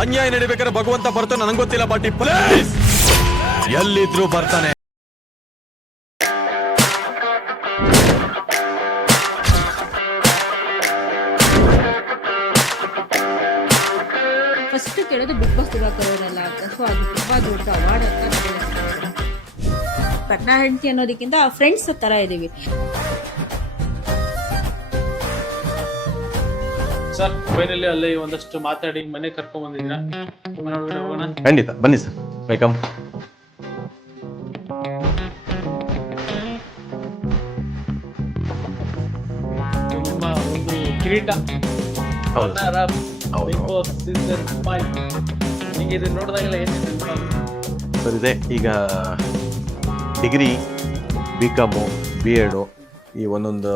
ಅನ್ಯಾಯ ನಡಿಬೇಕಾದ್ರೆ ಭಗವಂತ ಬರ್ತಾನೆ ನನಗೆ ಗೊತ್ತಿಲ್ಲ. ಬಟ್ ಪ್ಲೀಸ್ ಎಲ್ಲಿದ್ರು ಬರ್ತಾನೆ. ಫಸ್ಟ್ ಕೇಳೋದು ಬಿಗ್ ಬಾಸ್ ದಿವಾಕರ್ ಅವರಲ್ಲ ಅಂತ. ಸೊ ಅದು ತುಂಬಾ ದೊಡ್ಡ ಅವಾರ್ಡ್ ಅಂತ ಗಂಡ ಹೆಂಡತಿ ಅನ್ನೋದಕ್ಕಿಂತ ಫ್ರೆಂಡ್ಸ್ ತರ ಇದೀವಿ. ಸರ್ ಫೈನಲಿ ಅಲ್ಲಿ ಒಂದಷ್ಟು ಮಾತಾಡಿ ಮನೆ ಕರ್ಕೊಂಡ್ ಬಂದಿದ್ದೀರಾ, ಹೋಗೋಣ? ಖಂಡಿತ ಬನ್ನಿ ಸರ್, ವೆಲ್ಕಮ್. ನಿಮ್ಮ ಒಂದು ಕಿರೀಟ ನಿಮಗೆ ನೋಡಿದಾಗೆಲ್ಲ ಏನಿದೆ ಸರ್? ಇದೆ ಈಗ ಡಿಗ್ರಿ, BCom, B.Ed, ಈ ಒಂದೊಂದು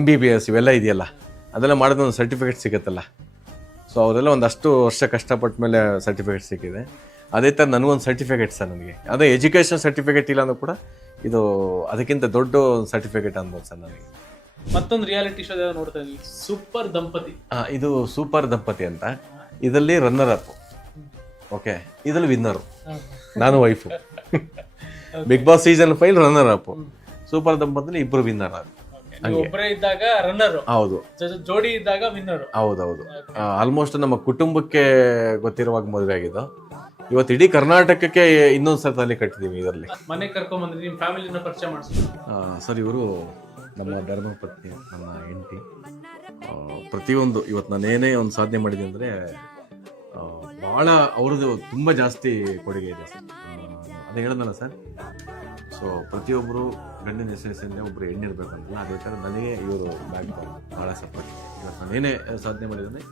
MBBS ಇವೆಲ್ಲ ಇದೆಯಲ್ಲ, ಅದೆಲ್ಲ ಮಾಡಿದ ಒಂದು ಸರ್ಟಿಫಿಕೇಟ್ ಸಿಗುತ್ತಲ್ಲ. ಸೊ ಅವರೆಲ್ಲ ಒಂದಷ್ಟು ವರ್ಷ ಕಷ್ಟಪಟ್ಟ ಮೇಲೆ ಸರ್ಟಿಫಿಕೇಟ್ ಸಿಕ್ಕಿದೆ. ಅದೇ ಥರ ನನಗೊಂದು ಸರ್ಟಿಫಿಕೇಟ್ ಸರ್, ನನಗೆ ಅದೇ ಎಜುಕೇಷನ್ ಸರ್ಟಿಫಿಕೇಟ್ ಇಲ್ಲ ಅಂದ್ರೂ ಕೂಡ ಇದು ಅದಕ್ಕಿಂತ ದೊಡ್ಡ ಸರ್ಟಿಫಿಕೇಟ್ ಅನ್ಬೋದು ಸರ್ ನನಗೆ. ಮತ್ತೊಂದು ರಿಯಾಲಿಟಿ ಶೋ ನೋಡ್ತಾ ಇದ್ದೀವಿ, ಸೂಪರ್ ದಂಪತಿ. ಇದು ಸೂಪರ್ ದಂಪತಿ ಅಂತ. ಇದರಲ್ಲಿ ರನ್ನರ್ ಅಪ್, ಓಕೆ, ಇದರಲ್ಲಿ ವಿನ್ನರು, ನಾನು wife. Bigg Boss season 5 runner up, super ದಂಪತಿಲಿ ಇಬ್ರು ವಿನ್ನರ್. ಒಬ್ಬರೇ ಇದ್ದಾಗ ರನ್ನರ್, ಹೌದು, ಜೋಡಿ ಇದ್ದಾಗ ವಿನ್ನರ್. ಹೌದೌದು. ಆಲ್ಮೋಸ್ಟ್ ನಮ್ಮ ಕುಟುಂಬಕ್ಕೆ ಗೊತ್ತಿರುವಾಗ ಮದುವೆ ಆಗಿದ್ದು. ಇವತ್ತು ಇಡೀ ಕರ್ನಾಟಕಕ್ಕೆ ಇನ್ನೊಂದು ಸಲ ತಲೆ ಕಟ್ಟಿದೀವಿ ಇದರಲ್ಲಿ. ಮನೆ ಕರ್ಕೊಂಡ್ ಬಂದ್ರೆ ನಿಮ್ಮ ಫ್ಯಾಮಿಲಿನ ಪರಿಚಯ ಮಾಡಿಸ್ತೀವಿ ಸರ್. ಇವರು ನಮ್ಮ ಧರ್ಮಪತ್ನಿ, ನನ್ನ ಹೆಂಡತಿ. ಪ್ರತಿಯೊಂದು ಇವತ್ತು ನಾನು ಏನೇ ಒಂದು ಸಾಧನೆ ಮಾಡಿದೆ ಅಂದರೆ ಭಾಳ ಅವ್ರದ್ದು ತುಂಬ ಜಾಸ್ತಿ ಕೊಡುಗೆ ಇದೆ ಸರ್. ಅದು ಹೇಳಿದ್ನಲ್ಲ ಸರ್. ಸೊ ಪ್ರತಿಯೊಬ್ಬರು ಗಂಡಿನ ಹೆಸರಿಸಿಂದ ಒಬ್ಬರು ಹೆಣ್ಣಿರ್ಬೇಕಂತಲ್ಲ, ಅದೇ ಥರ ನನಗೆ ಇವರು ಬ್ಯಾಕ್ ಭಾಳ ಸಪೋರ್ಟ್. ಇವತ್ತು ನಾನು ಏನೇ ಸಾಧನೆ ಮಾಡಿದ್ರೆ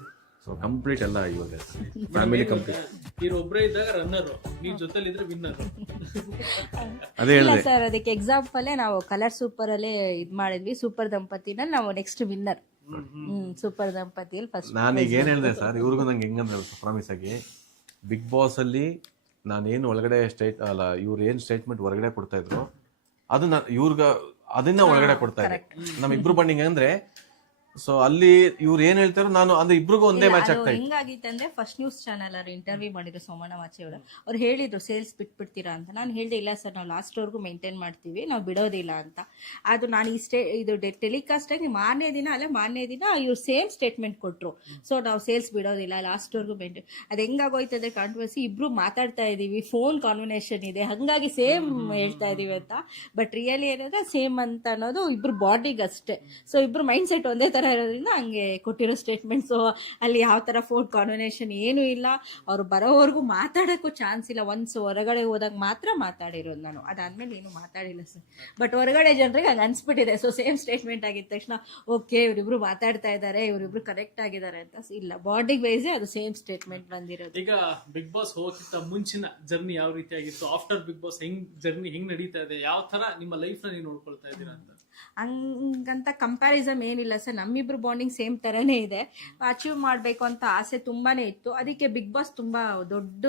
ಸೊ ಕಂಪ್ಲೀಟ್ ಎಲ್ಲ ಇವ್ರದೇ ಫ್ಯಾಮಿಲಿ ಕಂಪ್ಲೀಟ್. ಇವ್ರು ಒಬ್ಬರೇ ಇದ್ದಾಗ ರನ್ನರ್, ನೀವು ಜೊತೆಲಿ ಇದ್ರೆ ವಿನ್ನರ್. ಅದೇ ಹೇಳಿದೆ ಸರ್, ಅದಕ್ಕೆ ಎಕ್ಸಾಂಪಲ್ ನಾವು ಕಲರ್ ಸೂಪರ್ ಅಲ್ಲೇ ಇದ್ ಮಾಡಿದ್ವಿ. ಸೂಪರ್ ದಂಪತಿನಲ್ಲಿ ನಾವು ನೆಕ್ಸ್ಟ್ ವಿನ್ನರ್. ಸೂಪರ್ ದಂಪತಿಯಲ್ಲಿ ಫಸ್ಟ್. ನಾನೀಗ ಏನ್ ಹೇಳಿದೆ ಸರ್, ಇವ್ರಿಗೂ ನಂಗೆ ಹೆಂಗಂದ್ರೆ ಪ್ರಾಮಿಸ್ ಆಗಿ ಬಿಗ್ ಬಾಸ್ ಅಲ್ಲಿ ನಾನೇನು ಒಳಗಡೆ ಇವ್ರು ಏನು ಸ್ಟೇಟ್ಮೆಂಟ್ ಹೊರಗಡೆ ಕೊಡ್ತಾ ಇದ್ರು ಅದು ಅದನ್ನ ಒಳಗಡೆ ಕೊಡ್ತಾ ಇದ್ದೆ. ನಮ್ಮ ಇಬ್ರು ಬಂಡಿಂಗ್ ಅಂದ್ರೆ ಸೊ ಅಲ್ಲಿ ಇವ್ರು ಏನ್ ಹೇಳ್ತಾರೋ ನಾನು ಅಂದ್ರೆ ಇಬ್ರಿಗೂ ಒಂದೇ ಮ್ಯಾಚ್ ಆಗ್ತಾ ಇತ್ತು. ಹೆಂಗಾಗಿತ್ತಂದ್ರೆ ಫಸ್ಟ್ ನ್ಯೂಸ್ ಚಾನಲ್ ಅವ್ರು ಇಂಟರ್ವ್ಯೂ ಮಾಡಿದ್ರು ಸೋಮಣ್ಣ ಮಾಚೆ ಅವರು. ಅವ್ರು ಹೇಳಿದ್ರು ಸೇಲ್ಸ್ ಬಿಟ್ಬಿಡ್ತೀರಾ ಅಂತ. ನಾನು ಹೇಳಿದೆ ಇಲ್ಲ ಸರ್, ನಾವು ಲಾಸ್ಟ್ವರೆಗೂ ಮೇಂಟೈನ್ ಮಾಡ್ತೀವಿ, ನಾವು ಬಿಡೋದಿಲ್ಲ ಅಂತ. ಅದು ನಾನು ಇದು ಟೆಲಿಕಾಸ್ಟ್ ಆಗಿ ಮಾರನೇ ದಿನ ಇವ್ರು ಸೇಮ್ ಸ್ಟೇಟ್ಮೆಂಟ್ ಕೊಟ್ರು. ಸೊ ನಾವು ಸೇಲ್ಸ್ ಬಿಡೋದಿಲ್ಲ, ಲಾಸ್ಟ್ವರೆಗೂ ಮೇಂಟೈನ್. ಅದು ಹೆಂಗಾಗೋಯ್ತದೆ ಕಾಂಟ್ರವರ್ಸಿ, ಇಬ್ರು ಮಾತಾಡ್ತಾ ಇದೀವಿ, ಫೋನ್ ಕಾನ್ವರ್ಸೇಷನ್ ಇದೆ, ಹಾಗಾಗಿ ಸೇಮ್ ಹೇಳ್ತಾ ಇದೀವಿ ಅಂತ. ಬಟ್ ರಿಯಲಿ ಏನಂದ್ರೆ ಸೇಮ್ ಅಂತ ಅನ್ನೋದು ಇಬ್ರು ಬಾಡಿಗೆ ಅಷ್ಟೇ. ಸೊ ಇಬ್ರು ಮೈಂಡ್ ಸೆಟ್ ಒಂದೇ ತರ ಇರೋದ್ರಿಂದ ಹಂಗೆ ಕೊಟ್ಟಿರೋ ಸ್ಟೇಟ್ಮೆಂಟ್ಸ್. ಅಲ್ಲಿ ಯಾವ ತರ ಫೋನ್ ಕಾನ್ವರ್ಸೇಷನ್ ಏನೂ ಇಲ್ಲ. ಅವ್ರು ಬರೋವರೆಗೂ ಮಾತಾಡೋಕ್ಕೂ ಚಾನ್ಸ್ ಇಲ್ಲ. ಒನ್ಸ್ ಹೊರಗಡೆ ಹೋದಾಗ ಮಾತ್ರ ಮಾತಾಡಿರೋದು ನಾನು, ಅದಾದ್ಮೇಲೆ ಏನು ಮಾತಾಡಿಲ್ಲ ಸರ್. ಬಟ್ ಹೊರಗಡೆ ಜನರಿಗೆ ಹಂಗೆ ಅನ್ಸ್ಬಿಟ್ಟಿದೆ. ಸೊ ಸೇಮ್ ಸ್ಟೇಟ್ಮೆಂಟ್ ಆಗಿದ ತಕ್ಷಣ ಓಕೆ ಇವರಿಬ್ರು ಮಾತಾಡ್ತಾ ಇದ್ದಾರೆ, ಇವರಿಬ್ರು ಕರೆಕ್ಟ್ ಆಗಿದ್ದಾರೆ ಅಂತ. ಇಲ್ಲ, ಬಾಡಿ ವೈಸೇ ಅದು ಸೇಮ್ ಸ್ಟೇಟ್ಮೆಂಟ್ ಬಂದಿರೋದು. ಈಗ ಬಿಗ್ ಬಾಸ್ ಹೋಗಿದ್ದ ಮುಂಚಿನ ಜರ್ನಿ ಯಾವ ರೀತಿ ಆಗಿತ್ತು, ಆಫ್ಟರ್ ಬಿಗ್ ಬಾಸ್ ಜರ್ನಿ ಹೆಂಗ್ ನಡೀತಾ ಇದೆ, ಯಾವ ತರ ನಿಮ್ಮ ಲೈಫ್ ನ ನೀವು ನೋಡ್ಕೊಳ್ತಾ ಇದ್ದೀರಾ ಅಂತ? ಹಂಗಂತ ಕಂಪ್ಯಾರಿಸನ್ ಏನಿಲ್ಲ ಸರ್, ನಮ್ಮಿಬ್ರು ಬಾಂಡಿಂಗ್ ಸೇಮ್ ಥರನೇ ಇದೆ. ಅಚೀವ್ ಮಾಡಬೇಕು ಅಂತ ಆಸೆ ತುಂಬಾನೇ ಇತ್ತು. ಅದಕ್ಕೆ ಬಿಗ್ ಬಾಸ್ ತುಂಬ ದೊಡ್ಡ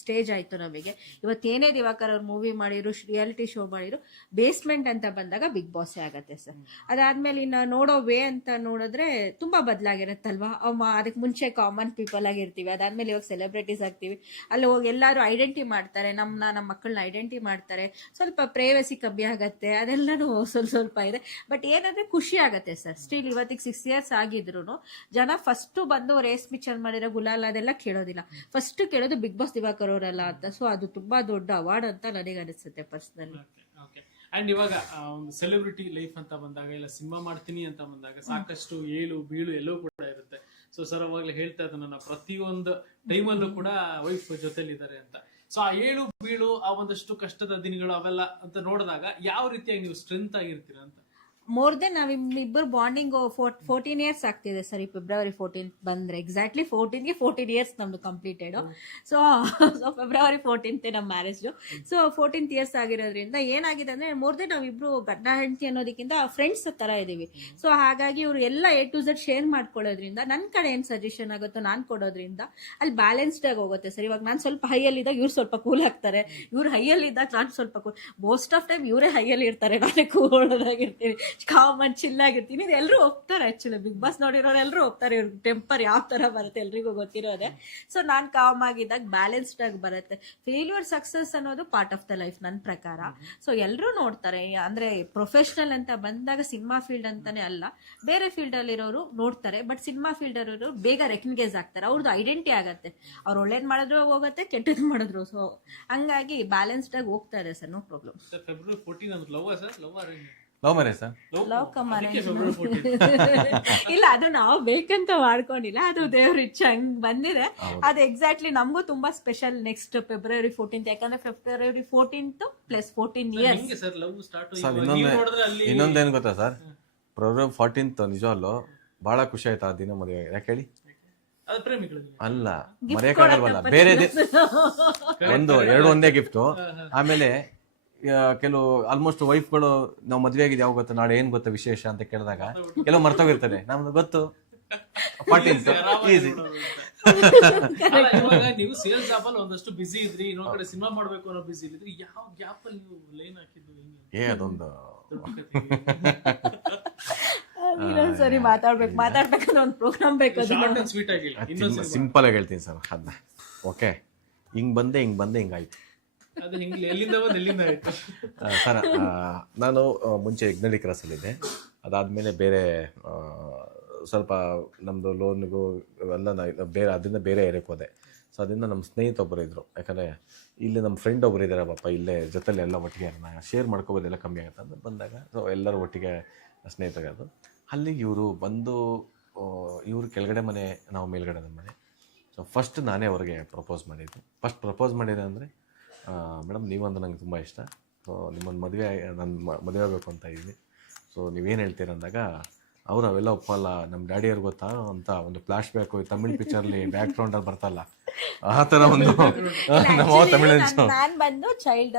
ಸ್ಟೇಜ್ ಆಯಿತು ನಮಗೆ. ಇವತ್ತೇನೇ ದಿವಾಕರ್ ಅವ್ರು ಮೂವಿ ಮಾಡಿದ್ರು, ರಿಯಾಲಿಟಿ ಶೋ ಮಾಡಿದ್ರು, ಬೇಸ್ಮೆಂಟ್ ಅಂತ ಬಂದಾಗ ಬಿಗ್ ಬಾಸೇ ಆಗತ್ತೆ ಸರ್. ಅದಾದಮೇಲೆ ಇನ್ನು ನೋಡೋ ವೇ ಅಂತ ನೋಡಿದ್ರೆ ತುಂಬ ಬದಲಾಗಿರುತ್ತಲ್ವಾ. ಅದಕ್ಕೆ ಮುಂಚೆ ಕಾಮನ್ ಪೀಪಲ್ ಆಗಿರ್ತೀವಿ, ಅದಾದಮೇಲೆ ಇವಾಗ ಸೆಲೆಬ್ರಿಟೀಸ್ ಆಗ್ತೀವಿ. ಅಲ್ಲಿ ಹೋಗಿ ಎಲ್ಲರೂ ಐಡೆಂಟಿ ಮಾಡ್ತಾರೆ, ನಮ್ಮ ಮಕ್ಕಳನ್ನ ಐಡೆಂಟಿ ಮಾಡ್ತಾರೆ. ಸ್ವಲ್ಪ ಪ್ರೈವಸಿ ಕಮ್ಮಿ ಆಗತ್ತೆ, ಅದೆಲ್ಲನೂ ಸ್ವಲ್ಪ ಇದೆ. ಬಟ್ ಏನಂದ್ರೆ ಖುಷಿ ಆಗತ್ತೆ ಸರ್. ಸ್ಟಿಲ್ ಇವತ್ತಿಗೆ 6 years ಆಗಿದ್ರು ಜನ ಫಸ್ಟ್ ಬಂದು ರೇಸ್ ಪಿಕ್ಚರ್ ಮಾಡಿರೋ ಗುಲಾಲ್ ಅದೆಲ್ಲ ಕೇಳೋದಿಲ್ಲ, ಫಸ್ಟ್ ಕೇಳೋದು ಬಿಗ್ ಬಾಸ್ ದಿವಾಕರ್ ಅವರಲ್ಲ ಅಂತ. ಸೊ ಅದು ತುಂಬಾ ದೊಡ್ಡ ಅವಾರ್ಡ್ ಅಂತ ನನಗೆ ಅನಿಸುತ್ತೆ ಪರ್ಸನಲಿ. ಅಂಡ್ ಇವಾಗ ಒಂದು ಸೆಲೆಬ್ರಿಟಿ ಲೈಫ್ ಅಂತ ಬಂದಾಗ, ಇಲ್ಲ ಸಿನಿಮಾ ಮಾಡ್ತೀನಿ ಅಂತ ಬಂದಾಗ ಸಾಕಷ್ಟು ಏಳು ಬೀಳು ಎಲ್ಲವೂ ಕೂಡ ಇರುತ್ತೆ. ಸೊ ಸರ್ ಅವಾಗಲೇ ಹೇಳ್ತಾ ಇದ್ದ, ನನ್ನ ಪ್ರತಿಯೊಂದು ಟೈಮಲ್ಲೂ ಕೂಡ ವೈಫ್ ಜೊತೆಲಿ ಇದ್ದಾರೆ ಅಂತ. ಸೊ ಆ ಏಳು ಬೀಳು, ಆ ಒಂದಷ್ಟು ಕಷ್ಟದ ದಿನಗಳು ಅವೆಲ್ಲ ಅಂತ ನೋಡಿದಾಗ ಯಾವ ರೀತಿಯಾಗಿ ನೀವು ಸ್ಟ್ರೆಂತ್ ಆಗಿರ್ತೀರಾ ಅಂತ? ಮೋರ್ ದೆನ್ ನಾವಿಬ್ಬರು ಬಾಂಡಿಂಗ್ 14 years ಆಗ್ತಿದೆ ಸರ್. ಈ February 14th ಬಂದ್ರೆ ಎಕ್ಸಾಕ್ಟ್ಲಿ 14ಗೆ 14 years ನಮ್ದು ಕಂಪ್ಲೀಟೆಡ್. ಸೊ February 14th ನಮ್ಮ ಮ್ಯಾರೇಜ್. ಸೊ 14th years ಆಗಿರೋದ್ರಿಂದ ಏನಾಗಿದೆ ಅಂದ್ರೆ ಮೋರ್ ದೆನ್ ನಾವಿಬ್ರು ಗಂಡ ಹೆಂಡತಿ ಅನ್ನೋದಕ್ಕಿಂತ ಫ್ರೆಂಡ್ಸ್ ತರ ಇದೀವಿ. ಸೊ ಹಾಗಾಗಿ ಇವ್ರು ಎಲ್ಲ A to Z ಶೇರ್ ಮಾಡ್ಕೊಳ್ಳೋದ್ರಿಂದ ನನ್ನ ಕಡೆ ಏನ್ ಸಜೆಷನ್ ಆಗುತ್ತೋ ನಾನು ಕೊಡೋದ್ರಿಂದ ಅಲ್ಲಿ ಬ್ಯಾಲೆನ್ಸ್ಡ್ ಆಗಿ ಹೋಗುತ್ತೆ ಸರ್. ಇವಾಗ ನಾನು ಸ್ವಲ್ಪ ಹೈಯಲ್ಲಿ ಇದ್ದಾಗ ಇವ್ರು ಸ್ವಲ್ಪ ಕೂಲ್ ಆಗ್ತಾರೆ, ಇವ್ರು ಹೈಯಲ್ಲಿ ಇದ್ದಾಗ ನಾನು ಸ್ವಲ್ಪ ಕೂಲ್. ಮೋಸ್ಟ್ ಆಫ್ ಟೈಮ್ ಇವರೇ ಹೈಯಲ್ಲಿ ಇರ್ತಾರೆ, ನಾನೇ ಕೂಲ್ ಆಗಿರ್ತೀನಿ. ಕಾಮನ್ ಚಿಲ್ಲಾಗಿರ್ತೀನಿ. ಇದು ಎಲ್ಲರೂ ಒಪ್ತಾರೆ ಆ್ಯಕ್ಚುಲಿ, ಬಿಗ್ ಬಾಸ್ ನೋಡಿರೋರು ಎಲ್ಲರೂ ಒಪ್ತಾರೆ, ಇವ್ರಿಗೆ ಟೆಂಪರ್ ಯಾವ ಥರ ಬರುತ್ತೆ ಎಲ್ರಿಗೂ ಗೊತ್ತಿರೋದೆ. ಸೊ ನಾನು ಕಾಮ್ ಆಗಿದ್ದಾಗ ಬ್ಯಾಲೆನ್ಸ್ಡ್ ಆಗಿ ಬರುತ್ತೆ. ಫೇಲ್ಯೂರ್ ಸಕ್ಸಸ್ ಅನ್ನೋದು ಪಾರ್ಟ್ ಆಫ್ ದ ಲೈಫ್ ನನ್ನ ಪ್ರಕಾರ. ಸೊ ಎಲ್ಲರೂ ನೋಡ್ತಾರೆ, ಅಂದರೆ ಪ್ರೊಫೆಷ್ನಲ್ ಅಂತ ಬಂದಾಗ ಸಿನಿಮಾ ಫೀಲ್ಡ್ ಅಂತಾನೆ ಅಲ್ಲ, ಬೇರೆ ಫೀಲ್ಡಲ್ಲಿರೋರು ನೋಡ್ತಾರೆ. ಬಟ್ ಸಿನಿಮಾ ಫೀಲ್ಡಲ್ಲಿರೋರು ಬೇಗ ರೆಕಗ್ನೈಸ್ ಆಗ್ತಾರೆ, ಅವ್ರದ್ದು ಐಡೆಂಟಿ ಆಗತ್ತೆ, ಅವ್ರು ಒಳ್ಳೇದು ಮಾಡಿದ್ರು ಹೋಗುತ್ತೆ, ಕೆಟ್ಟದ್ದು ಮಾಡಿದ್ರು. ಸೊ ಹಂಗಾಗಿ ಬ್ಯಾಲೆನ್ಸ್ಡ್ ಆಗಿ ಹೋಗ್ತಾ ಇದೆ sir, no problem. Sir February 14 ಅಂದ್ರೆ love sir, love arrange? Love marriage sir. Love come ಅದಕ್ಕೆ ಫೆಬ್ರವರಿ 14. ಇಲ್ಲ, ಅದು ನಾವು ಬೇಕಂತ ಮಾಡ್ಕೊಂಡಿಲ್ಲ, ಅದು ದೇವ್ರ ಇಚ್ಛೆ ಹಂಗ್ ಬಂದಿದೆ. ಅದು ಎಕ್ಸಾಕ್ಟ್ಲಿ ನಮಗೂ ತುಂಬಾ ಸ್ಪೆಷಲ್ ನೆಕ್ಸ್ಟ್ ಫೆಬ್ರವರಿ 14th, ಯಾಕಂದ್ರೆ ಫೆಬ್ರವರಿ 14th ಪ್ಲಸ್ 14 ಇಯರ್ಸ್. ಹೆಂಗೆ ಸರ್ ಲವ್ ಸ್ಟಾರ್ಟ್? ಸರ್ ನೋಡಿದ್ರೆ ಅಲ್ಲಿ ಇನ್ನೊಂದೇನು ಗೊತ್ತಾ ಸರ್, ಫೆಬ್ರವರಿ 14th ನಿಜವಲ್ಲೂ ಬಹಳ ಖುಷಿ ಆಯ್ತು ಆ ದಿನ ಮದುವೆ. ಯಾಕೆ ಹೇಳಿ? ಅದು ಪ್ರೇಮಿಗಳು ಅಲ್ಲ, ಮರೆಯಕ್ಕಾಗಲ್ವಲ್ಲ, ಬೇರೆ ಒಂದೇ ಗಿಫ್ಟು. ಆಮೇಲೆ ಕೆಲವು ಆಲ್ಮೋಸ್ಟ್ ವೈಫ್ಗಳು ನಾವು ಮದ್ವೆ ಆಗಿದೆ ಯಾವ ಗೊತ್ತಾ, ನಾಳೆ ಏನ್ ಗೊತ್ತಾ ವಿಶೇಷ ಅಂತ ಕೇಳಿದಾಗ ಕೆಲವು ಮರ್ತೋಗಿರ್ತಾರೆ. ನಮ್ದು ಗೊತ್ತು 14th ಈಸಿ. ಇವಾಗ ನೀವು ಸೇಲ್ಸ್ ಜಾಬ್ ಅಲ್ಲಿ ಒಂದಷ್ಟು ಬಿಸಿ ಇದ್ರಿ, ಇನ್ನೊಂದ್ ಕಡೆ ಸಿನಿಮಾ ಮಾಡ್ಬೇಕು ಅನ್ನೋ ಬಿಸಿ ಇದ್ರಿ, ಯಾವ ಗ್ಯಾಪ್ ಅಲ್ಲಿ ನೀವು ಲೈನ್ ಹಾಕಿದ್ದು ಹೆಂಗೆ? ಅದೊಂದು ಸರಿ ಮಾತಾಡ್ಬೇಕಂದ್ರೆ ಒಂದು ಪ್ರೋಗ್ರಾಮ್ ಬೇಕು. ಸ್ವೀಟ್ ಆಗಿಲ್ಲ, ಸಿಂಪಲ್ ಆಗಿ ಹೇಳ್ತೀನಿ ಸರ್ ಅದನ್ನ. ಓಕೆ, ಹಿಂಗ್ ಬಂದೆ ಹಿಂಗಾಯ್ತು. ಅದು ಹಿಂಗೆ ಎಲ್ಲಿಂದ ಬಂದು ಎಲ್ಲಿಂದ ಆಯ್ತು ಸರ್. ನಾನು ಮುಂಚೆ ಯಜ್ಞಳ್ಳಿ ಕ್ರಾಸಲ್ಲಿದ್ದೆ, ಅದಾದಮೇಲೆ ಬೇರೆ ಸ್ವಲ್ಪ ನಮ್ಮದು ಲೋನ್ಗೂ ಎಲ್ಲ ಬೇರೆ ಅದರಿಂದ ಬೇರೆ ಏರಿಯಾಕ್ಕೆ ಹೋದೆ. ಸೊ ಅದರಿಂದ ನಮ್ಮ ಸ್ನೇಹಿತ ಒಬ್ಬರು ಇದ್ದರು, ಯಾಕಂದರೆ ಇಲ್ಲಿ ನಮ್ಮ ಫ್ರೆಂಡ್ ಒಬ್ಬರು ಇದ್ದಾರೆ ಪಾಪ, ಇಲ್ಲೇ ಜೊತೆಲಿ ಎಲ್ಲ ಒಟ್ಟಿಗೆ ಶೇರ್ ಮಾಡ್ಕೋಬೋದು, ಎಲ್ಲ ಕಮ್ಮಿ ಆಗುತ್ತೆ ಅಂತ ಬಂದಾಗ ಸೊ ಎಲ್ಲರೂ ಒಟ್ಟಿಗೆ ಸ್ನೇಹಿತರದು. ಅಲ್ಲಿಗೆ ಇವರು ಬಂದು, ಇವರು ಕೆಳಗಡೆ ಮನೆ, ನಾವು ಮೇಲ್ಗಡೆ ಮನೆ. ಸೊ ಫಸ್ಟ್ ನಾನೇ ಅವ್ರಿಗೆ ಪ್ರಪೋಸ್ ಮಾಡಿದ್ದು. ಫಸ್ಟ್ ಪ್ರಪೋಸ್ ಮಾಡಿದೆ ಅಂದರೆ, ಮೇಡಮ್ ನೀವಂದ್ರೆ ನಂಗೆ ತುಂಬ ಇಷ್ಟ, ಸೊ ನಿಮ್ಮೊಂದು ಮದುವೆ ಆಗಬೇಕು ಅಂತ ಇದ್ದೀನಿ, ಸೊ ನೀವೇನು ಹೇಳ್ತೀರ ಅಂದಾಗ ಅವ್ರು ಅವೆಲ್ಲ ಒಪ್ಪಲ್ಲ, ನಮ್ಮ ಡ್ಯಾಡಿಯವ್ರು ಗೊತ್ತಾ ಅಂತ ಒಂದು ಫ್ಲಾಶ್ ಬ್ಯಾಕು ತಮಿಳ್ ಪಿಕ್ಚರ್ಲಿ ಬ್ಯಾಕ್ ಗ್ರೌಂಡಲ್ಲಿ ಬರ್ತಲ್ಲ ಆ ಥರ ಒಂದು ತಮಿಳ್. ನಾನು ಬಂದು ಚೈಲ್ಡ್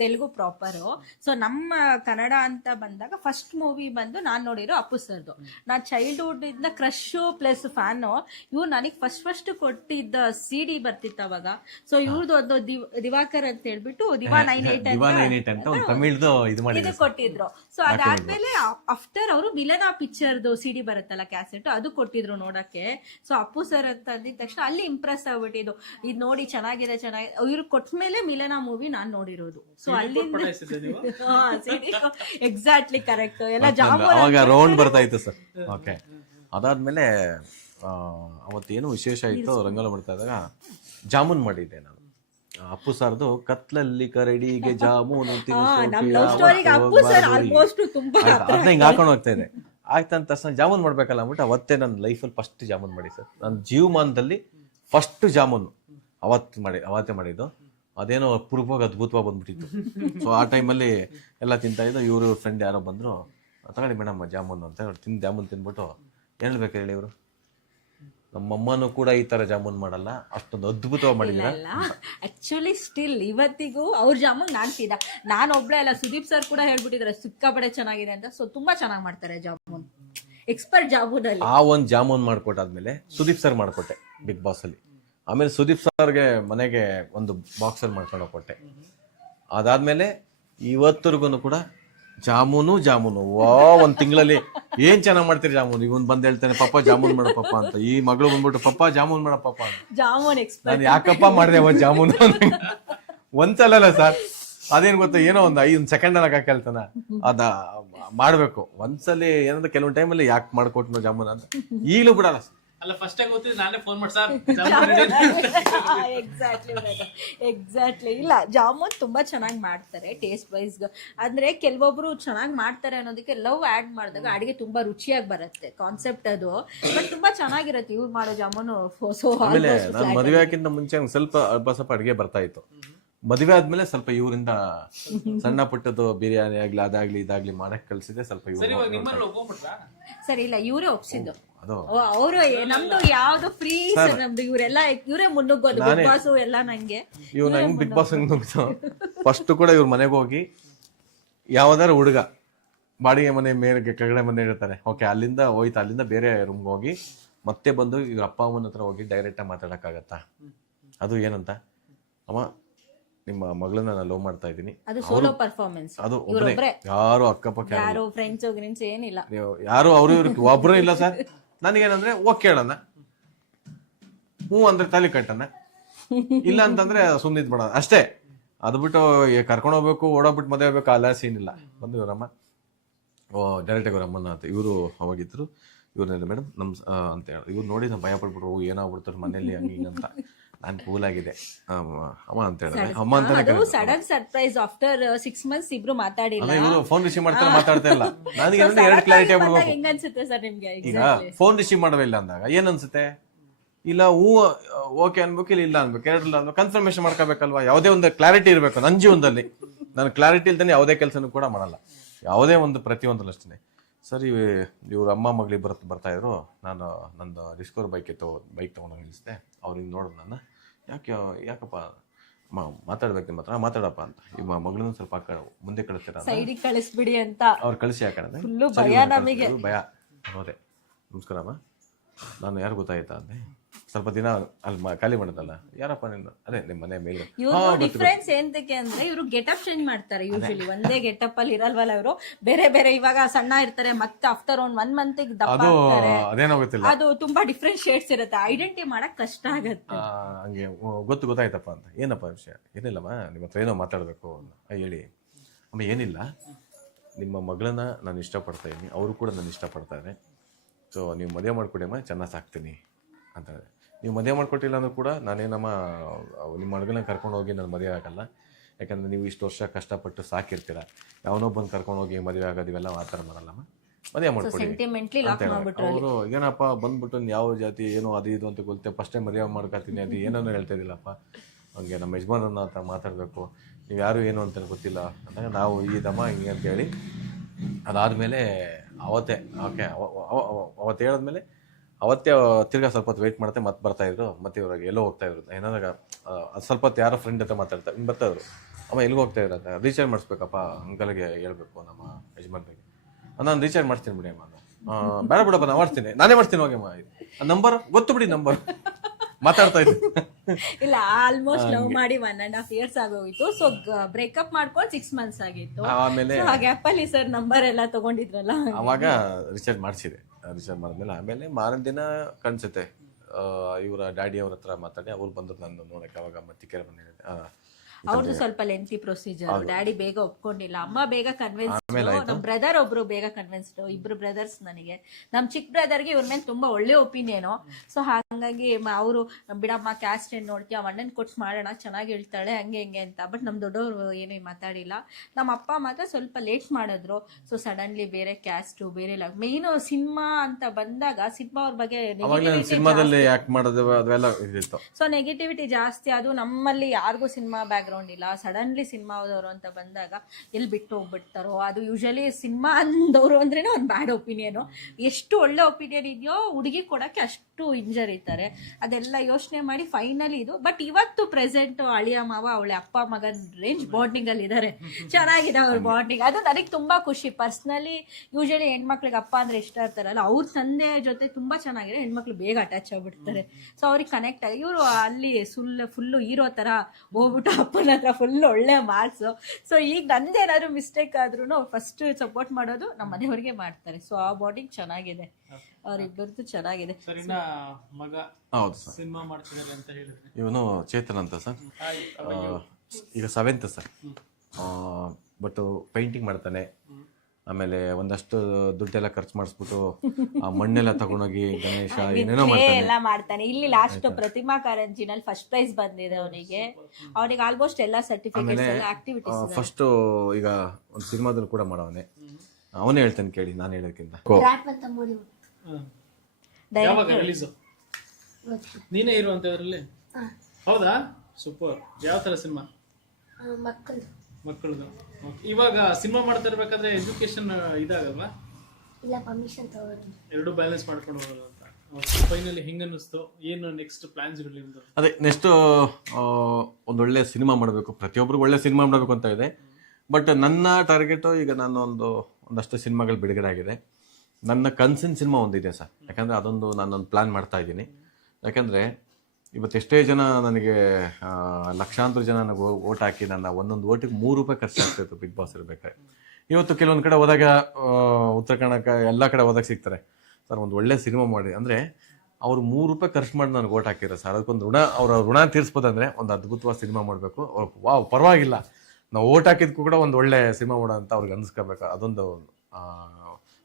ತೆಲುಗು ಪ್ರಾಪರು. ಸೊ ನಮ್ಮ ಕನ್ನಡ ಅಂತ ಬಂದಾಗ ಫಸ್ಟ್ ಮೂವಿ ಬಂದು ನಾನು ನೋಡಿರೋ ಅಪ್ಪು ಸರ್ದು. ನಾನು ಚೈಲ್ಡ್ಹುಡ್ ಇಂದ ಕ್ರಶು ಪ್ಲಸ್ ಫ್ಯಾನು. ಇವ್ರು ನನಗೆ ಫಸ್ಟ್ ಕೊಟ್ಟಿದ್ದ CD ಬರ್ತಿತ್ತು ಅವಾಗ. ಸೊ ಇವ್ರದ್ದು ಒಂದು ದಿವಾಕರ್ ಅಂತ ಹೇಳ್ಬಿಟ್ಟು ದಿವಾ 98 ಅಂತ ಒಂದು ತಮಿಳ್ದು ಇದು ಕೊಟ್ಟಿದ್ರು. ಸೊ ಅದಾದ್ಮೇಲೆ ಆಫ್ಟರ್ ಅವರು ಮಿಲನಾ ಪಿಕ್ಚರ್ದು CD ಬರುತ್ತಲ್ಲ ಕ್ಯಾಸೆಟ್, ಅದು ಕೊಟ್ಟಿದ್ರು ನೋಡಕ್ಕೆ. ಸೊ ಅಪ್ಪು ಸರ್ ಅಂತ ಅಂದಿದ ತಕ್ಷಣ ಅಲ್ಲಿ ಇಂಪ್ರೆಸ್ ಆಗ್ಬಿಟ್ಟಿದ್ದು, ಇದು ನೋಡಿ ಚೆನ್ನಾಗಿದೆ ಇವ್ರು ಕೊಟ್ಮೇಲೆ ಮಿಲನಾ ಮೂವಿ ನಾನ್ ನೋಡಿರೋದು. ಸೊ ಅಲ್ಲಿಂದ ಎಕ್ಸಾಕ್ಟ್ಲಿ ಕರೆಕ್ಟ್ ಎಲ್ಲ ಅವಾಗ ರೌಂಡ್ ಬರ್ತಾ ಇತ್ತು ಸರ್. ಓಕೆ, ಅದಾದ್ಮೇಲೆ ಅವತ್ತೇನು ವಿಶೇಷ ಇತ್ತು, ರಂಗೋಲಿ ಮಾಡ್ತಾ ಇದ್ದಾಗ ಜಾಮೂನ್ ಮಾಡಿದ್ದೆ ನಾನು. ಅಪ್ಪು ಸರ್ದು ಕತ್ಲಲ್ಲಿ ಕರಡಿಗೆ ಜಾಮೂನು ಅದನ್ನ ಹಿಂಗೆ ಹಾಕೊಂಡು ಹೋಗ್ತಾ ಇದೆ. ಆಗ್ತಂತ ತಕ್ಷಣ ಜಾಮೂನ್ ಮಾಡ್ಬೇಕಲ್ಲ ಅಂದ್ಬಿಟ್ಟು ಅವತ್ತೇ ನನ್ನ ಲೈಫಲ್ಲಿ ಫಸ್ಟ್ ಜಾಮೂನ್ ಮಾಡಿ ಸರ್. ನನ್ನ ಜೀವಮಾನದಲ್ಲಿ ಫಸ್ಟ್ ಜಾಮೂನು ಅವತ್ತೇ ಮಾಡಿದ್ದು. ಅದೇನೋ ಅಪೂರ್ವವಾಗಿ ಅದ್ಭುತವಾಗಿ ಬಂದ್ಬಿಟ್ಟಿತ್ತು. ಸೊ ಆ ಟೈಮಲ್ಲಿ ಎಲ್ಲ ತಿಂತಾ ಇದ್ದು, ಇವರು ಫ್ರೆಂಡ್ ಯಾರೋ ಬಂದರು, ತಗೊಳ್ಳಿ ಮೇಡಮ್ ಜಾಮೂನು ಅಂತ ಜಾಮೂನ್ ತಿಂದ್ಬಿಟ್ಟು ಏನು ಹೇಳ್ಬೇಕು ಹೇಳಿ, ಇವರು ನಮ್ಮಮ್ಮನೂ ಕೂಡ ಈ ತರ ಜಾಮೂನ್ ಮಾಡಲ್ಲ, ಅಷ್ಟೊಂದು ಅದ್ಭುತವಾಗಿ ಮಾಡಿದ್ದೀರಾ. ಆಕ್ಚುಲಿ ಸ್ಟಿಲ್ ಇವತ್ತಿಗೂ ಅವ್ರ ಜಾಮೂನ್ ನಾನು ಒಬ್ಳೆ ಅಲ್ಲ, ಸುದೀಪ್ ಸರ್ ಕೂಡ ಹೇಳ್ಬಿಟ್ಟಿದ್ದಾರೆ ಸಿಕ್ಕಾಪಡೆ ಚೆನ್ನಾಗಿದೆ ಅಂತ. ಸೊ ತುಂಬಾ ಚೆನ್ನಾಗಿ ಮಾಡ್ತಾರೆ ಜಾಮೂನ್, ಎಕ್ಸ್ಪರ್ಟ್ ಜಾಮೂನ್ ಅಲ್ಲಿ. ಆ ಒಂದು ಜಾಮೂನ್ ಮಾಡ್ಕೊಟ್ಟಾದ್ಮೇಲೆ ಸುದೀಪ್ ಸರ್ ಮಾಡ್ಕೊಟ್ಟೆ ಬಿಗ್ ಬಾಸ್ ಅಲ್ಲಿ. ಆಮೇಲೆ ಸುದೀಪ್ ಸರ್ಗೆ ಮನೆಗೆ ಒಂದು ಬಾಕ್ಸಲ್ಲಿ ಮಾಡ್ಕೊಂಡು ಕೊಟ್ಟೆ. ಅದಾದ್ಮೇಲೆ ಇವತ್ತರ್ಗು ಕೂಡ ಜಾಮೂನು ಒಂದ್ ತಿಂಗಳಲ್ಲಿ ಏನ್ ಚೆನ್ನಾಗ್ ಮಾಡ್ತೀರಿ ಜಾಮೂನ್. ಇವನ್ ಬಂದ್ ಹೇಳ್ತಾನೆ ಪಪ್ಪ ಜಾಮೂನ್ ಮಾಡೋ ಪಪ್ಪ ಅಂತ, ಈ ಮಗಳು ಬಂದ್ಬಿಟ್ಟು ಪಪ್ಪ ಜಾಮೂನ್ ಮಾಡೋ ಪಪ್ಪ ಅಂತ. ಜಾಮೂನ್ ನಾನು ಯಾಕಪ್ಪ ಮಾಡಿದೆ ಅವತ್ತು ಜಾಮೂನ್ ಒಂದ್ಸಲ ಸರ್, ಅದೇನ್ ಗೊತ್ತಾ, ಏನೋ ಒಂದು 5 ಸೆಕೆಂಡ್ ಅಲ್ಲಿ ಹೇಳ್ತಾನ, ಅದ ಮಾಡ್ಬೇಕು ಒಂದ್ಸಲಿ. ಏನಂದ್ರೆ ಕೆಲವೊಂದು ಟೈಮಲ್ಲಿ ಯಾಕೆ ಮಾಡ್ಕೊಟ್ನು ಜಾಮೂನ್ ಅಂತ ಈಗಲೂ ಬಿಡಲ್ಲ. ಅಲ್ಲ ಫಸ್ಟ್ ಆಗಿ ಗೊತ್ತಿದ್ದು ನಾನೇ ಫೋನ್ ಮಾಡಿ ಸರ್ ಎಕ್ಸಾಕ್ಟ್ಲಿ ಇಲ್ಲ, ಜಾಮೂನ್ ತುಂಬಾ ಚೆನ್ನಾಗಿ ಮಾಡ್ತಾರೆ ಟೇಸ್ಟ್ ವೈಸ್. ಅಂದ್ರೆ ಕೆಲವೊಬ್ರು ಚೆನ್ನಾಗಿ ಮಾಡ್ತಾರೆ ಅನ್ನೋದಕ್ಕೆ ಲವ್ ಆಡ್ ಮಾಡಿದಾಗ ಅಡಿಗೆ ತುಂಬಾ ರುಚಿಯಾಗಿ ಬರುತ್ತೆ, ಕಾನ್ಸೆಪ್ಟ್ ಅದು. ಬಟ್ ತುಂಬಾ ಚೆನ್ನಾಗಿರುತ್ತೆ ಇವ್ರು ಮಾಡೋ ಜಾಮೂನು. ಆಮೇಲೆ ನಾನು ಮದುವೆ ಆಗಿಂತ ಮುಂಚೆ ಸ್ವಲ್ಪ ಅಡಿಗೆ ಬರ್ತಾ ಇತ್ತು. ಮದುವೆ ಆದ್ಮೇಲೆ ಸ್ವಲ್ಪ ಇವರಿಂದ ಸಣ್ಣ ಪುಟ್ಟದ್ದು ಬಿರಿಯಾನಿ ಆಗ್ಲಿ ಅದಾಗ್ಲಿ ಇದಾಗ್ಲಿ ಮಾಡಕ್ ಕಲ್ಸಿದೆ ಸ್ವಲ್ಪ. ಸರಿ ಇಲ್ಲ, ಇವರೇ ಒಪ್ಸಿದ್ದು ಅವರು. ನಮ್ದು ಯಾವ್ದು ಫ್ರೀ ನಮ್ದು, ಇವರೇ ಮುನ್ನುಗ್ಗೋದು ಬಿಗ್ ಬಾಸ್ ಎಲ್ಲ. ನಂಗೆ ಇವ್ ನಂಗೆ ಬಿಗ್ ಬಾಸ್ ಫಸ್ಟ್ ಕೂಡ ಇವ್ರ ಮನೆಗೆ ಹೋಗಿ ಯಾವ್ದಾರ ಹುಡುಗ ಬಾಡಿಗೆ ಮನೆ ಮೇಲೆ ಕೆಳಗಡೆ ಮನೆ ಇರ್ತಾರೆ, ಓಕೆ ಅಲ್ಲಿಂದ ಹೋಯ್ತಾ, ಅಲ್ಲಿಂದ ಬೇರೆ ರೂಮ್ಗೆ ಹೋಗಿ ಮತ್ತೆ ಬಂದು ಇವ್ರ ಅಪ್ಪ ಅಮ್ಮನ ಹತ್ರ ಹೋಗಿ ಡೈರೆಕ್ಟ್ ಆಗಿ ಮಾತಾಡಕ್ಕಾಗತ್ತಾ? ಅದು ಏನಂತ, ಅಮ್ಮ ನಿಮ್ಮ ಮಗಳನ್ನ ನಾನು ಲವ್ ಮಾಡ್ತಾ ಇದ್ದೀನಿ. ಅದು ಸೋಲೋ ಪರ್ಫಾರ್ಮೆನ್ಸ್, ಅದು ಒಬ್ಬರೇ, ಯಾರು ಅಕ್ಕಪಕ್ಕ ಯಾರು ಫ್ರೆಂಡ್ಸ್ ಗ್ರಿನ್ಸ್ ಏನಿಲ್ಲ, ಯಾರು ಅವ್ರು ಇವ್ರಿಗೆ ಒಬ್ರು ಇಲ್ಲ ಸರ್. ನನಗೇನಂದ್ರೆ ಓಕೆ ಕೇಳೋಣ, ಹ್ಞೂ ಅಂದ್ರೆ ತಾಲಿ ಕಟ್ಟಣ, ಇಲ್ಲ ಅಂತಂದ್ರೆ ಸುಮ್ಮನೆ ಇದ್ಬಿಡೋಣ ಅಷ್ಟೇ. ಅದು ಬಿಟ್ಟು ಕರ್ಕೊಂಡು ಹೋಗ್ಬೇಕು, ಓಡೋಗ್ಬಿಟ್ಟು ಮದುವೆ ಆಗ್ಬೇಕು, ಅಲ್ಲ ಸೀನ್ ಇಲ್ಲ. ಬಂದು ಇವರಮ್ಮ ಡೈರೆಕ್ಟ್ ಆಗಿ ಅಮ್ಮನ ಅಂತ ಇವರು ಅವಾಗಿದ್ರು. ಇವ್ರನ್ನೆಲ್ಲ ಮೇಡಮ್ ನಮ್ಮ ಅಂತ ಹೇಳಿ ಇವ್ರು ನೋಡಿ ನಾವು ಭಯ ಪಡ್ಬಿಟ್ರು, ಏನಾಗ್ಬಿಡ್ತಾರೆ ಮನೇಲಿ ಹಂಗೆ ಹಿಂಗೆ ಅಂತ. ನಾನು ಕೂಲ್ ಆಗಿದೆ ಅಮ್ಮ ಅಂತ ಹೇಳಿದ್ರೆ ಅಮ್ಮ ಅಂತ ಸಡನ್ ಸರ್ಪ್ರೈಸ್ ಆಫ್ಟರ್ 6 months ಇಬ್ರು ಮಾತಾಡಿಲ್ಲ. ಇವರು ಫೋನ್ ರಿಸೀವ್ ಮಾಡ್ತಾರೆ, ಮಾತಾಡ್ತಾ ಇಲ್ಲ. ನನಗೆ ಎರಡು ಕ್ಲಾರಿಟಿ ಆಗ್ಬಿಡ್ಬೇಕು. ಹೆಂಗ ಅನ್ಸುತ್ತೆ ಸರ್ ನಿಮ್ಗೆ? ಈಗ ಫೋನ್ ರಿಸೀವ್ ಮಾಡವಿಲ್ಲ ಅಂದಾಗ ಏನ್ ಅನ್ಸುತ್ತೆ? ಇಲ್ಲ ಹೂ ಓಕೆ ಅನ್ಬೇಕು, ಇಲ್ಲ ಇಲ್ಲ ಅನ್ಬೇಕು, ಎರಡಲ್ಲ ಅನ್ಬೇಕು, ಕನ್ಫರ್ಮೇಶನ್ ಮಾಡ್ಕೋಬೇಕಲ್ವಾ. ಯಾವುದೇ ಒಂದು ಕ್ಲಾರಿಟಿ ಇರಬೇಕು ನನ್ನ ಜೀವನದಲ್ಲಿ. ನಾನು ಕ್ಲಾರಿಟಿ ಇಲ್ದೇನೆ ಯಾವುದೇ ಕೆಲಸನೂ ಕೂಡ ಮಾಡಲ್ಲ, ಯಾವುದೇ ಒಂದು ಪ್ರತಿಯೊಂದಲ್ಲ ಅಷ್ಟೇ. ಸರಿ ಇವ್ರ ಅಮ್ಮ ಮಗಳಿಗೆ ಬರ್ತಾ ಇದ್ರು. ನಾನು ನಂದು ಡಿಸ್ಕವರ್ ಬೈಕ್ ತೊಗೊಂಡು ನಿಲ್ಲಿಸಿದೆ. ಅವ್ರು ಹಿಂಗೆ ನೋಡಿದ್ರು ನನ್ನ, ಯಾಕಪ್ಪ ಮಾತಾಡ್ಬೇಕು ನಿಮ್ಮ ಹತ್ರ, ಮಾತಾಡಪ್ಪ ಅಂತ. ಈ ಮಗಳನ್ನ ಸ್ವಲ್ಪ ಮುಂದೆ ಕಳಿಸ್ತೀರ, ಸೈಡಿಗೆ ಕಳಿಸ್ಬಿಡಿ ಅಂತ ಅವ್ರು ಕಳಿಸಿ ಹಾಕೋಣ. ಭಯ ನಮಗೆ. ಭಯ ಹೋದೆ. ನಮಸ್ಕಾರ ಅಮ್ಮ, ನಾನು ಯಾರು ಗೊತ್ತಾಯ್ತಾ ಅಂದೆ. ಸ್ವಲ್ಪ ದಿನ ಅಲ್ಲಿ ಖಾಲಿ ಮಾಡೋದಲ್ಲ, ಯಾರಪ್ಪ ನಿನ್ನ, ಅದೇ ನಿಮ್ಮ ಮನೆ ಮೇಲೆ. ಇವ್ರು ಡಿಫ್ರೆನ್ಸ್ ಎಂತಕ್ಕೆ ಅಂದ್ರೆ ಇವರು ಗೆಟಪ್ ಚೇಂಜ್ ಮಾಡ್ತಾರೆ. ಯೂಶಲಿ ಒಂದೇ ಗೆಟಪ್ ಅಲ್ಲಿ ಇರಲ್ವಲ್ಲ ಇವರು, ಬೇರೆ ಬೇರೆ. ಇವಾಗ ಸಣ್ಣ ಇರ್ತಾರೆ, ಮತ್ತೆ ಆಫ್ಟರ್ 1 month ದಪ್ಪ ಆಗ್ತಾರೆ. ಅದೇನೋ ಗೊತ್ತಿಲ್ಲ, ಅದು ತುಂಬಾ ಡಿಫ್ರೆಂಟ್ ಶೇಡ್ಸ್ ಇರುತ್ತೆ, ಐಡೆಂಟಿಫೈ ಮಾಡಕ್ ಕಷ್ಟ ಆಗತ್ತೆ. ಹಂಗೆ ಗೊತ್ತಾಯ್ತಪ್ಪ ಅಂತ. ಏನಪ್ಪ ವಿಷಯ? ಏನಿಲ್ಲಮ್ಮ, ನಿಮ್ಮ ಹತ್ರ ಏನೋ ಮಾತಾಡ್ಬೇಕು. ಹೇಳಿ ಅಮ್ಮ. ಏನಿಲ್ಲ, ನಿಮ್ಮ ಮಗಳನ್ನ ನಾನು ಇಷ್ಟಪಡ್ತಾ ಇದ್ದೀನಿ, ಅವರು ಕೂಡ ನಾನು ಇಷ್ಟಪಡ್ತಾರೆ. ಸೊ ನೀವು ಮದುವೆ ಮಾಡ್ಕೊಡಿ ಅಮ್ಮ, ಚೆನ್ನಾಗಿ ಸಾಕ್ತೀನಿ ಅಂತ ಹೇಳಿದೆ. ನೀವು ಮದುವೆ ಮಾಡ್ಕೊಟ್ಟಿಲ್ಲ ಅಂದ್ರೂ ಕೂಡ ನಾನೇನಮ್ಮ ನಿಮ್ಮ ಮಗಳನ್ನ ಕರ್ಕೊಂಡು ಹೋಗಿ ನಾನು ಮದುವೆ ಆಗಲ್ಲ. ಯಾಕಂದರೆ ನೀವು ಇಷ್ಟು ವರ್ಷ ಕಷ್ಟಪಟ್ಟು ಸಾಕಿರ್ತೀರ, ಯಾವನೋ ಬಂದು ಕರ್ಕೊಂಡು ಹೋಗಿ ಮದುವೆ ಆಗೋದು ಇವೆಲ್ಲ ಆ ಥರ ಮಾಡಲ್ಲಮ್ಮ, ಮದುವೆ ಮಾಡ್ಕೊಡಿ ಅಂತ ಹೇಳಿದ್ರು. ಅವರು ಏನಪ್ಪ ಬಂದ್ಬಿಟ್ಟು ಯಾವ ಜಾತಿ ಏನೋ ಅದು ಇದು ಅಂತ ಗೊತ್ತೆ, ಫಸ್ಟೇ ಮದುವೆ ಮಾಡ್ಕೊತೀನಿ ಅದು ಏನೇನೋ ಹೇಳ್ತಾ ಇದ್ದಿಲ್ಲಪ್ಪ. ಹಂಗೆ ನಮ್ಮ ಯಜಮಾನರನ್ನ ಆ ಥರ ಮಾತಾಡಬೇಕು, ನೀವು ಯಾರು ಏನು ಅಂತ ಗೊತ್ತಿಲ್ಲ ಅಂದಾಗ ನಾವು ಈದಮ್ಮ ಹಿಂಗೆ ಅಂತ ಹೇಳಿ ಅದಾದಮೇಲೆ ಅವತ್ತೇ ಓಕೆ ಅವತ್ತು ಹೇಳಿದ್ಮೇಲೆ ಅವತ್ತೇ ತಿರ್ಗಾ ಸ್ವಲ್ಪ ಹೊತ್ತು ವೆಯ್ಟ್ ಮಾಡ್ತೆ ಮತ್ತೆ ಬರ್ತಾಯಿದ್ರು. ಮತ್ತೆ ಇವ್ರಿಗೆ ಎಲ್ಲೋ ಹೋಗ್ತಾಯಿದ್ರು. ಏನಾದಾಗ ಸ್ವಲ್ಪ ಹೊತ್ತು ಯಾರೋ ಫ್ರೆಂಡ್ ಜೊತೆ ಮಾತಾಡ್ತಾರೆ, ಹಿಂಗೆ ಬರ್ತಾಯಿದ್ರು. ಅಮ್ಮ ಎಲ್ಲಿಗೆ ಹೋಗ್ತಾ ಇರತ್ತೆ? ರೀಚಾರ್ಜ್ ಮಾಡಿಸ್ಬೇಕಪ್ಪ ಅಂಕಲ್ಗೆ ಹೇಳ್ಬೇಕು ನಮ್ಮ ಯಜಮಾನ್ರಿಗೆ. ನಾನು ರೀಚಾರ್ಜ್ ಮಾಡ್ತೀನಿ ಬಿಡಿ ಅಮ್ಮ. ಬೇಡ ಬಿಡಪ್ಪ, ನಾನು ಮಾಡ್ತೀನಿ, ನಾನೇ ಮಾಡ್ತೀನಿ ಹೋಗಮ್ಮ. ನಂಬರ್ ಗೊತ್ತು ಬಿಡಿ, ನಂಬರ್ ಮಾತಾಡ್ತಾ ಇದ್ದೆ. ಇಲ್ಲ, ಆಲ್ಮೋಸ್ಟ್ ಲವ್ ಮಾಡಿ 1.5 years ಆಗೋಗಿತ್ತು. ಸೊ ಬ್ರೇಕಪ್ ಮಾಡ್ಕೊಂಡು 6 months ಆಗಿತ್ತು. ಆಮೇಲೆ ಗ್ಯಾಪ್ ಅಲ್ಲಿ ಸರ್ ನಂಬರ್ ಎಲ್ಲ ತಗೊಂಡಿದ್ರಲ್ಲ, ಅವಾಗ ರಿಚಾರ್ಜ್ ಮಾಡಿಸಿದೆ. ರಿಚಾರ್ಜ್ ಮಾಡಿದ್ಮೇಲೆ ಆಮೇಲೆ ಮಾರನೇ ದಿನ ಕಾಣಿಸುತ್ತೆ ಇವರ ಡ್ಯಾಡಿ ಅವ್ರ ಹತ್ರ ಮಾತಾಡಿ ಅವ್ರು ಬಂದ್ರು ನನ್ನ ನೋಡಕ್ಕೆ. ಅವಾಗ ಮತ್ತಿಕೆರೆ ಬಂದಿದೆ. ಅವ್ರದ್ದು ಸ್ವಲ್ಪ ಲೆಂತಿ ಪ್ರೊಸೀಜರ್. ಡ್ಯಾಡಿ ಬೇಗ ಒಪ್ಕೊಂಡಿಲ್ಲ, ಅಮ್ಮ ಬೇಗ ಕನ್ವಿನ್ಸ್. ನಮ್ ಬ್ರದರ್ ಒಬ್ರು ಬೇಗ ಕನ್ವಿನ್ಸ್ಡ್, ಇಬ್ರು ಬ್ರದರ್ಸ್. ನನಗೆ ನಮ್ ಚಿಕ್ಕ ಬ್ರದರ್ಗೆ ಇವ್ರ ಮೇಲೆ ತುಂಬಾ ಒಳ್ಳೆ ಒಪಿನಿಯನ್. ಸೊ ಹಾಗಾಗಿ ಅವರು ಬಿಡಮ್ಮ ಕ್ಯಾಸ್ಟ್ ಏನ್ ನೋಡ್ತೀಯ, ಅಣ್ಣನ್ ಕೊಟ್ಟು ಮಾಡೋಣ, ಚೆನ್ನಾಗಿ ಹೇಳ್ತಾಳೆ ಹಂಗೆ ಹಿಂಗೆ ಅಂತ. ಬಟ್ ನಮ್ ದೊಡ್ಡವ್ರು ಏನು ಮಾತಾಡಿಲ್ಲ. ನಮ್ಮ ಅಪ್ಪ ಮಾತ್ರ ಸ್ವಲ್ಪ ಲೇಟ್ ಮಾಡಿದ್ರು. ಸೊ ಸಡನ್ಲಿ ಬೇರೆ ಕ್ಯಾಸ್ಟ್ ಬೇರೆ ಮೇಯ್ನು ಸಿನಿಮಾ ಅಂತ ಬಂದಾಗ ಸಿನಿಮಾ ಅವ್ರ ಬಗ್ಗೆ ಸೊ ನೆಗೆಟಿವಿಟಿ ಜಾಸ್ತಿ. ಅದು ನಮ್ಮಲ್ಲಿ ಯಾರಿಗೂ ಸಿನಿಮಾ ಬ್ಯಾಕ್ಗ್ರೌಂಡ್ ಇಲ್ಲ. ಸಡನ್ಲಿ ಸಿನಿಮಾದವರು ಅಂತ ಬಂದಾಗ ಎಲ್ಲಿ ಬಿಟ್ಟು ಹೋಗ್ಬಿಡ್ತಾರೋ. ಅದು ಯೂಶಲಿ ಸಿನಿಮಾ ಅಂದವರು ಅಂದ್ರೇನೆ ಒಂದು ಬ್ಯಾಡ್ ಒಪಿನಿಯನ್. ಎಷ್ಟು ಒಳ್ಳೆ ಒಪಿನಿಯನ್ ಇದೆಯೋ ಹುಡುಗಿ ಕೊಡಕ್ಕೆ ಅಷ್ಟು ಹಿಂಜರಿತಾರೆ. ಅದೆಲ್ಲ ಯೋಚನೆ ಮಾಡಿ ಫೈನಲಿ ಇದು. ಬಟ್ ಇವತ್ತು ಪ್ರೆಸೆಂಟ್ ಅಳಿಯ ಮಾವ ಅವಳೆ ಅಪ್ಪ ಮಗನ್ ರೇಂಜ್ ಬಾಂಡಿಂಗ್ ಅಲ್ಲಿ ಇದಾರೆ. ಚೆನ್ನಾಗಿದೆ ಅವ್ರ ಬಾಂಡಿಂಗ್. ಅದು ನನಗೆ ತುಂಬಾ ಖುಷಿ ಪರ್ಸನಲಿ. ಯೂಶಲಿ ಹೆಣ್ಮಕ್ಳಿಗೆ ಅಪ್ಪ ಅಂದ್ರೆ ಇಷ್ಟ ಇರ್ತಾರಲ್ಲ, ಅವ್ರ ತಂದೆ ಜೊತೆ ತುಂಬಾ ಚೆನ್ನಾಗಿದೆ. ಹೆಣ್ಮಕ್ಳು ಬೇಗ ಅಟ್ಯಾಚ್ ಆಗ್ಬಿಡ್ತಾರೆ. ಸೊ ಅವ್ರಿಗೆ ಕನೆಕ್ಟ್ ಆಗಿ ಇವರು ಅಲ್ಲಿ ಫುಲ್ಲು ಹೀರೋ ತರ ಹೋಗ್ಬಿಟ್ಟು ಅಪ್ಪನ ಹತ್ರ ಫುಲ್ ಒಳ್ಳೆ ಮಾರ್ಕ್ಸ್. ಸೊ ಈಗ ನಂದೇನಾದ್ರು ಮಿಸ್ಟೇಕ್ ಆದ್ರೂ ಫಸ್ಟ್ ಸಪೋರ್ಟ್ ಮಾಡೋದು ನಮ್ಮ ಮನೆಯವ್ರಿಗೆ ಮಾಡ್ತಾರೆ. ಸೊ ಆ ಬಾಂಡಿಂಗ್ ಚೆನ್ನಾಗಿದೆ, ಅವ್ರಿಬ್ಬರದು ಚೆನ್ನಾಗಿದೆ. ಮಗ ಹೌದು ಸರ್, ಸಿನಿಮಾ ಮಾಡ್ತಿದ್ದಾರೆ ಅಂತ ಹೇಳಿದ್ರೆ ಇವನು ಚೇತನ್ ಅಂತ ಸರ್. ಈಗ 7th ಸರ್. ಬಟ್ ಪೇಂಟಿಂಗ್ ಮಾಡ್ತಾನೆ. ಆಮೇಲೆ ಒಂದಷ್ಟು ದುಡ್ಡೆಲ್ಲ ಖರ್ಚು ಮಾಡಿಸ್ಬಿಟ್ಟು ಆ ಮಣ್ಣೆಲ್ಲ ತಗೊಂಡೋಗಿ ಗಣೇಶ ಏನೇನೋ ಮಾಡ್ತಾನೆ. ಇಲ್ಲಿ ಲಾಸ್ಟ್ ಪ್ರತಿಮಾ ಕಾರಂಜಿನಲ್ಲಿ ಫಸ್ಟ್ ಪ್ರೈಸ್ ಬಂದಿದೆ ಅವನಿಗೆ. ಆಲ್ಮೋಸ್ಟ್ ಎಲ್ಲ ಸರ್ಟಿಫಿಕೇಟ್ಸ್ ಎಲ್ಲ ಆಕ್ಟಿವಿಟೀಸ್. ಫಸ್ಟ್ ಈಗ ಒಂದು ಸಿನಿಮಾದಲ್ಲಿ ಕೂಡ ಮಾಡವನೆ. ಅವನೇ ಹೇಳ್ತಾನೆ ಕೇಳಿ, ನಾನು ಹೇಳೋದಕ್ಕಿಂತ. ಯಾವಾಗ ರಿಲೀಸ್? ನೀನೇ ಇರುವಂತದ್ರಲ್ಲಿ? ಹೌದಾ, ಸೂಪರ್. ಯಾವ ತರ ಸಿನಿಮಾ? ಮಕ್ಕಳದು. ಇವಾಗ ಸಿನಿಮಾ ಮಾಡ್ತಾ ಇರ್ಬೇಕಾದ್ರೆ ಎಜುಕೇಶನ್ ಇದಾಗಲ್ವಾ? ಇಲ್ಲ, ಪರ್ಮಿಷನ್ ತಗೊಳ್ಳಿ, ಎರಡು ಬ್ಯಾಲೆನ್ಸ್ ಮಾಡ್ಕೊಂಡು ಹೋಗೋದು ಅಂತ. ಫೈನಲಿ ಹೆಂಗ ಅನ್ನಿಸ್ತು? ಏನು ನೆಕ್ಸ್ಟ್ ಪ್ಲಾನ್ಸ್ಗಳು ನಿಮ್ದು? ಅದೇ ನೆಕ್ಸ್ಟ್ ಒಂದೊಳ್ಳೆ ಸಿನಿಮಾ ಮಾಡಬೇಕು, ಪ್ರತಿಯೊಬ್ಬರು ಒಳ್ಳೆ ಸಿನಿಮಾ ಮಾಡಬೇಕು ಅಂತ ಇದೆ. ಬಟ್ ನನ್ನ ಟಾರ್ಗೆಟು ಈಗ ನಾನು ಒಂದಷ್ಟು ಸಿನಿಮಾಗಳು ಬಿಡುಗಡೆ ಆಗಿದೆ. ನನ್ನ ಕನ್ಸಿನ ಸಿನಿಮಾ ಒಂದಿದೆ ಸರ್. ಯಾಕಂದರೆ ಅದೊಂದು ನಾನೊಂದು ಪ್ಲ್ಯಾನ್ ಮಾಡ್ತಾ ಇದ್ದೀನಿ. ಯಾಕಂದರೆ ಇವತ್ತು ಎಷ್ಟೇ ಜನ ನನಗೆ ಲಕ್ಷಾಂತರ ಜನ ನನಗೆ ಓಟ್ ಹಾಕಿ ನನ್ನ ಒಂದೊಂದು ಓಟಿಗೆ ₹3 ಖರ್ಚಾಗ್ತಾಯಿತ್ತು ಬಿಗ್ ಬಾಸ್ ಇರಬೇಕಾದ್ರೆ. ಇವತ್ತು ಕೆಲವೊಂದು ಕಡೆ ಹೋದಾಗ ಉತ್ತರ ಕನ್ನಡ ಎಲ್ಲ ಕಡೆ ಹೋದಾಗ ಸಿಗ್ತಾರೆ, ಸರ್ ಒಂದು ಒಳ್ಳೆ ಸಿನಿಮಾ ಮಾಡಿ ಅಂದರೆ ಅವ್ರು ₹3 ಖರ್ಚು ಮಾಡಿ ನನಗೆ ಓಟ್ ಹಾಕಿರೋ ಸರ್, ಅದಕ್ಕೊಂದು ಅವರ ಋಣ ತೀರಿಸ್ಬೋದಂದ್ರೆ ಒಂದು ಅದ್ಭುತವಾದ ಸಿನಿಮಾ ಮಾಡಬೇಕು. ವಾವ್ ಪರವಾಗಿಲ್ಲ, ನಾವು ಓಟ್ ಹಾಕಿದ್ಕೂ ಕೂಡ ಒಂದು ಒಳ್ಳೆ ಸಿನಿಮಾ ಮಾಡೋ ಅಂತ ಅವ್ರಿಗೆ ಅನ್ಸ್ಕೋಬೇಕು, ಅದೊಂದು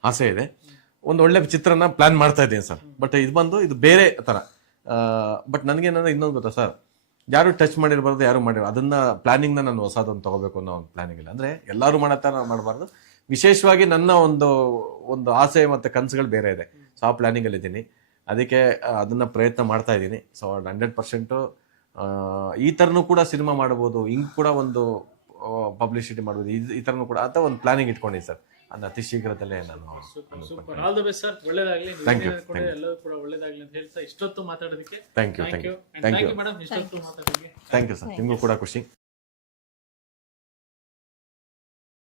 ಆಸೆ ಇದೆ. ಒಂದು ಒಳ್ಳೆ ಚಿತ್ರನ ಪ್ಲಾನ್ ಮಾಡ್ತಾ ಇದ್ದೀನಿ ಸರ್. ಬಟ್ ಇದು ಬೇರೆ ಥರ. ಬಟ್ ನನಗೇನಂದ್ರೆ ಇನ್ನೊಂದು ಗೊತ್ತಾ ಸರ್, ಯಾರು ಟಚ್ ಮಾಡಿರಬಾರ್ದು, ಯಾರು ಮಾಡಿರೋ ಅದನ್ನ ಪ್ಲಾನಿಂಗ್ನ ನಾನು ಹೊಸದೊಂದು ತಗೋಬೇಕು ಅನ್ನೋ ಒಂದು ಪ್ಲಾನಿಂಗ್ ಇಲ್ಲ. ಅಂದರೆ ಎಲ್ಲರೂ ಮಾಡೋ ಥರ ಮಾಡಬಾರ್ದು. ವಿಶೇಷವಾಗಿ ನನ್ನ ಒಂದು ಆಸೆ ಮತ್ತು ಕನಸುಗಳು ಬೇರೆ ಇದೆ. ಸೊ ಆ ಪ್ಲಾನಿಂಗಲ್ಲಿ ಇದ್ದೀನಿ. ಅದಕ್ಕೆ ಅದನ್ನ ಪ್ರಯತ್ನ ಮಾಡ್ತಾ ಇದ್ದೀನಿ. ಸೊ 100% ಈ ಥರನೂ ಕೂಡ ಸಿನಿಮಾ ಮಾಡ್ಬೋದು, ಹಿಂಗೆ ಕೂಡ ಒಂದು ಪಬ್ಲಿಸಿಟಿ ಮಾಡ್ಬೋದು, ಈ ಥರನೂ ಕೂಡ ಅಂತ ಒಂದು ಪ್ಲಾನಿಂಗ್ ಇಟ್ಕೊಂಡಿದ್ದೀನಿ ಸರ್. ಅದನ್ನ ಅತಿ ಶೀಘ್ರದಲ್ಲೇ ನಾನು super, all the best sir, ಒಳ್ಳೇದಾಗ್ಲಿ. Thank you. ಎಲ್ಲರೂ ಕೂಡ ಒಳ್ಳೇದಾಗ್ಲಿ ಅಂತ ಹೇಳ್ತಾ ಇಷ್ಟೊತ್ತು ಮಾತಾಡೋದಕ್ಕೆ ಥ್ಯಾಂಕ್ ಯು ಮೇಡಮ್, ಇಷ್ಟೊತ್ತು ಮಾತಾಡೋದಕ್ಕೆ ಥ್ಯಾಂಕ್ ಯು ಸರ್. ನಿಮಗೂ ಕೂಡ ಖುಷಿ.